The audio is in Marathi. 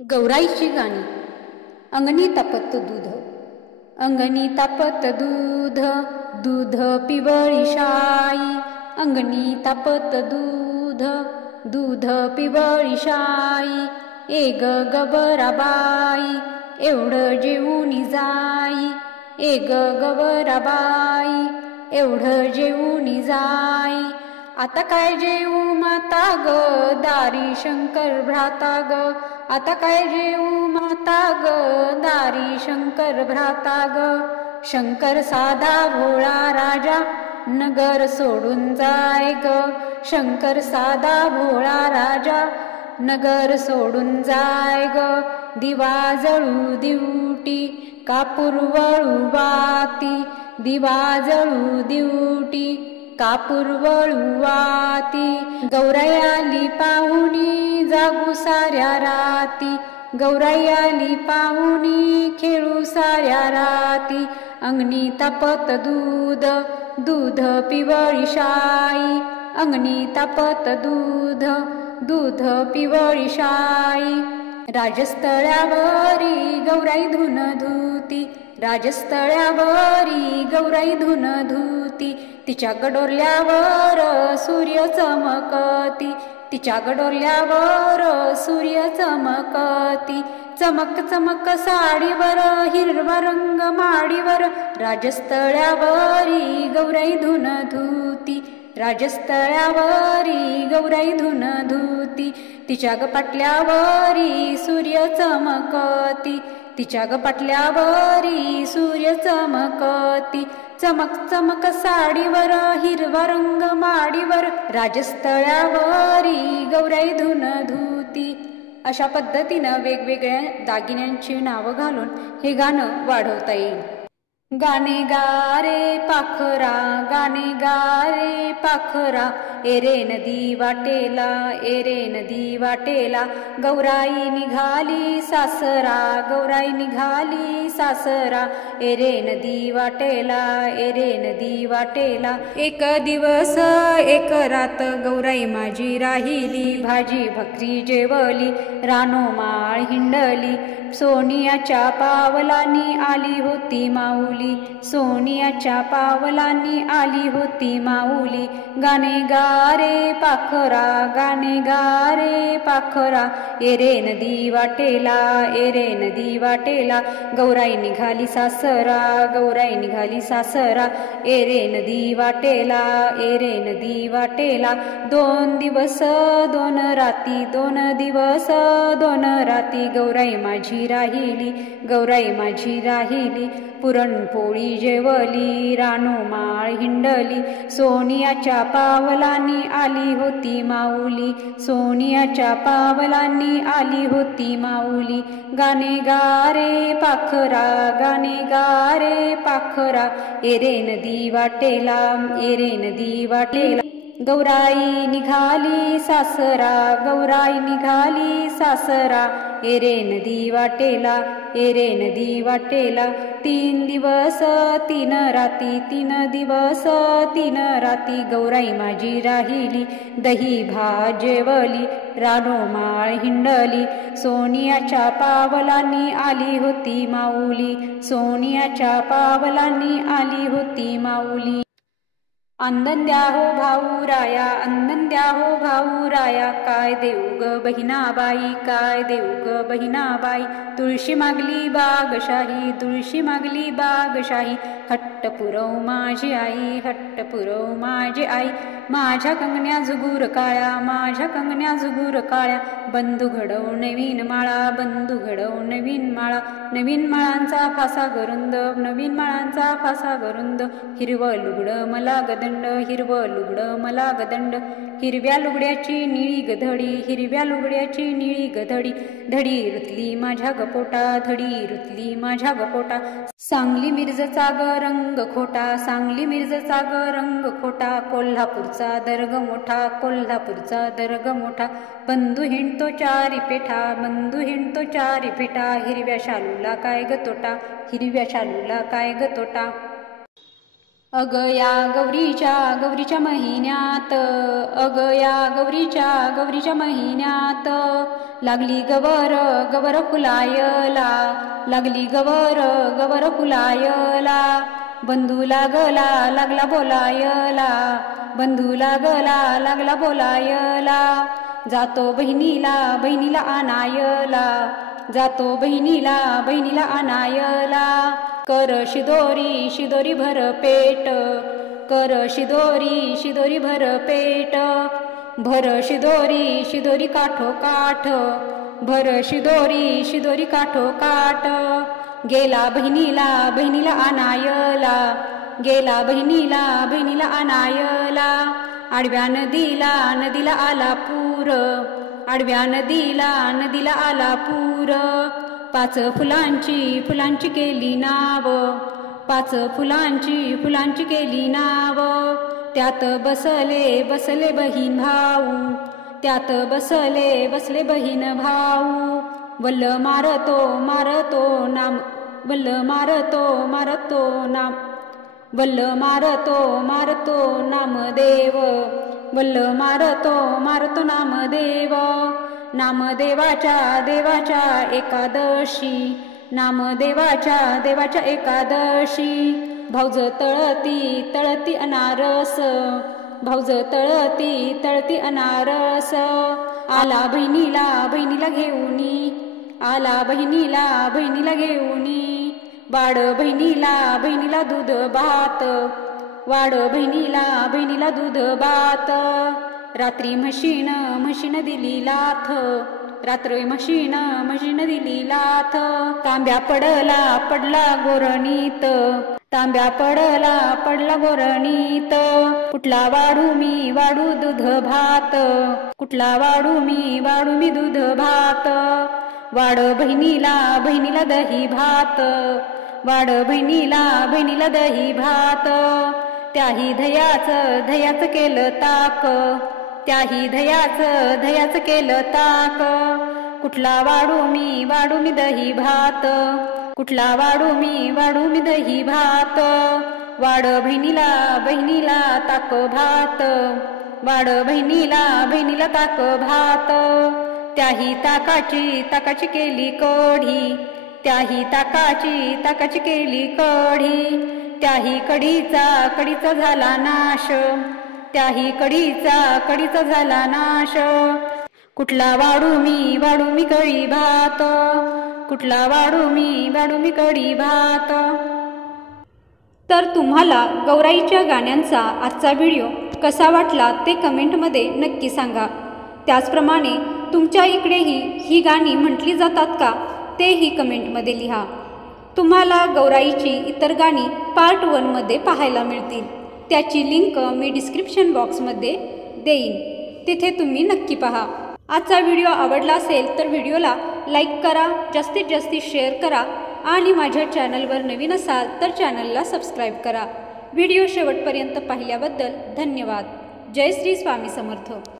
गौराईची गाणी. अंगणी तापत दूध, अंगणी तापत दूध, दूध पिवळी शाई. अंगणी तापत दूध, दूध पिवळी शाई. ए ग गवराबाई, एवढं जेवूनी जाई. ए ग गवराबाई, एवढं जेवूनी जाई. आता काय जेवू माता ग, दारी शंकर भ्राता ग. आता काय जेवू माता ग, दारी शंकर भ्राता ग. शंकर साधा भोळा राजा, नगर सोडून जाय ग. शंकर साधा भोळा राजा, नगर सोडून जाय ग. दिवा जळू दिवटी, कापूर वळू वाती. दिवा जळू दिवटी, कापूर वळू वाती. गौराई आली पाहुणी, जागू साऱ्या राती. गौराई आली पाहुणी, खेळू साऱ्या राती. अंगणी तापत दूध, दूध पिवळी शाई. अंगणी तापत दूध, दूध पिवळी शाई. राजस्थळ्यावरी गौराई धुन धुती. राजस्थळ्यावरी गौराई धुन धुती. तिच्या गडोरल्यावर सूर्य चमकती. तिच्या गडोरल्यावर सूर्य चमकती. चमक चमक साडीवर, हिरवा रंग माडीवर. राजस्थळ्यावरी गौराई धुन धुती. राजस्थळ्यावरी गौराई धुन धुती. तिच्या गपाटल्यावरी सूर्य चमकती. तिच्या गपाटल्यावरी सूर्य चमकती. चमक चमक साडीवर, हिरवा रंग माडीवर. राजस्थळ्यावरी गौराई धुन धुती. अशा पद्धतीनं वेगवेगळ्या दागिन्यांची नावं घालून हे गाणं वाढवता येईल. गाणे गा रे पाखरा, गाणे गा रे पाखरा. एरे नदी वाटेला, एरे नदी वाटेला. गौराई निघाली सासरा, गौराई निघाली सासरा. एरे नदी वाटेला, एरे नदी वाटेला. एक दिवस एक रात गौराई माझी राहिली. भाजी भाकरी जेवली, रानोमाळ हिंडली. सोनियाच्या पावलांनी आली होती माऊली. सोनियाच्या पावलांनी आली होती माऊली. गाणे गा रे पाखरा, गाणे गा रे पाखरा. एरे नदी वाटेला, एरे नदी वाटेला. गौराई निघाली सासरा, गौराई निघाली सासरा. एरे नदी वाटेला, एरे नदी वाटेला. 2 दिवस 2 राती, 2 दिवस 2 राती. गौराई माझी राहिली, गौराई माझी राहिली. पुरणपोळी जेवली, रानोमाळ हिंडली. सोनियाच्या पावलांनी आली होती माऊली. सोनियाच्या पावलांनी आली होती माऊली. गाणे गा रे पाखरा, गाणे गा रे पाखरा. एरे नदी वाटेला, एरे नदी वाटेला. गौराई निघाली सासरा, गौराई निघाली सासरा. एरे नदी वाटेला, एरे नदी वाटेला. 3 दिवस 3 राती, 3 दिवस 3 राती. गौराई माझी राहिली, दही भात जेवली, रानोमाळ हिंडली. सोनियाच्या पावलांनी आली होती माऊली. सोनियाच्या पावलांनी आली होती माऊली. अंदन द्या हो भाऊ राया, अंदन द्या हो भाऊ राया. काय देऊ ग बहिणाबाई, काय देऊ ग बहिणाबाई. तुळशी मागली बागशाही, तुळशी मागली बागशाही. हट्ट पुरव माझी आई, हट्ट पुरव माझी आई. माझ्या कंगण्या जुगूर काळ्या, माझ्या कंगण्या जुगूर काळ्या. बंधू घडव नवीन माळा, बंधू घडव नवीन माळा. नवीन माळांचा फासा गरुंद, नवीन माळांचा फासा गरुंद. हिरवं लुगडं मला गदंड, हिरवं लुगडं मला गदंड. हिरव्या लुगड्याची निळी गधडी, हिरव्या लुगड्याची निळी गधडी. धडी रुतली माझ्या गपोटा, धडी रुतली माझ्या गपोटा. सांगली मिरजचा ग रंग खोटा, सांगली मिरजचा ग रंग खोटा. कोल्हापूरचा दर्ग मोठा, कोल्हापूरचा दर्ग मोठा. बंधू हिंडतो 4 पेठा, बंधू हिंडतो 4 पेठा. हिरव्या शालूला काय ग तोटा, हिरव्या शालूला काय ग तोटा. अग या गौरीच्या महिन्यात, अग या गौरीच्या महिन्यात, लागली गवर फुलायला, लागली गवर फुलायला, बंधू लागला बोलायला, बंधू लागला बोलायला, जातो बहिणीला आणायला, जातो बहिणीला आणायला, कर शिदोरी भर पेट, कर शिदोरी भर पेट, भर शिदोरी काठोकाठ, भर शिदोरी काठोकाठ, गेला बहिणीला आणायला, गेला बहिणीला आणायला, आडव्या नदीला आला पूर, आडव्या नदीला आला पूर, पाच फुलांची केली नाव, पाच फुलांची केली नाव, त्यात बसले बहीण भाऊ, त्यात बसले बहीण भाऊ, वल्ल मारतो नाम, वल्ल मारतो नाम, वल्ल मारतो नामदेव, वल्ल मारतो नामदेव, नामदेवाच्या एकादशी, नामदेवाच्या एकादशी, भाऊज तळती अनारस, भाऊज तळती अनारस, आला बहिणीला घेऊनी, आला बहिणीला घेऊनी, वाढ बहिणीला दूध भात, वाढ बहिणीला दूध भात, रात्री म्हशीन दिली लाथ, रात्री म्हशीन दिली लाथ, तांब्या पडला गोरणीत, तांब्या पडला गोरणीत, कुठला वाढू दूध भात, कुठला वाढू मी दूध भात, वाढ बहिणीला दही भात, वाढ बहिणीला दही भात, त्याही दह्याच केलं ताक, त्याही दह्याच केलं ताक, कुठला वाढू मी दही भात, कुठला वाढू मी दही भात, वाढ बहिणीला ताक भात, वाढ बहिणीला ताक भात, त्याही ताकाची केली कढी, त्याही ताकाची केली कढी, त्याही कढीचा झाला नाश, त्याही कढीचा झाला नाश, कुठला वाढू मी कढी भात, कुठला वाढू मी कढी भात. तर तुम्हाला गौराईच्या गाण्यांचा आजचा व्हिडिओ कसा वाटला ते कमेंटमध्ये नक्की सांगा. त्याचप्रमाणे तुमच्या इकडेही ही गाणी म्हटली जातात का तेही कमेंटमध्ये लिहा. तुम्हाला गौराईची इतर गाणी पार्ट 1 मध्ये पाहायला मिळतील. त्याची लिंक मी डिस्क्रिप्शन बॉक्समध्ये देईन, तिथे तुम्ही नक्की पहा. आजचा व्हिडिओ आवडला असेल तर व्हिडिओला लाईक करा, जास्तीत जास्त शेअर करा आणि माझ्या चॅनलवर नवीन असाल तर चॅनलला सबस्क्राईब करा. व्हिडिओ शेवटपर्यंत पाहिल्याबद्दल धन्यवाद. जय श्री स्वामी समर्थ.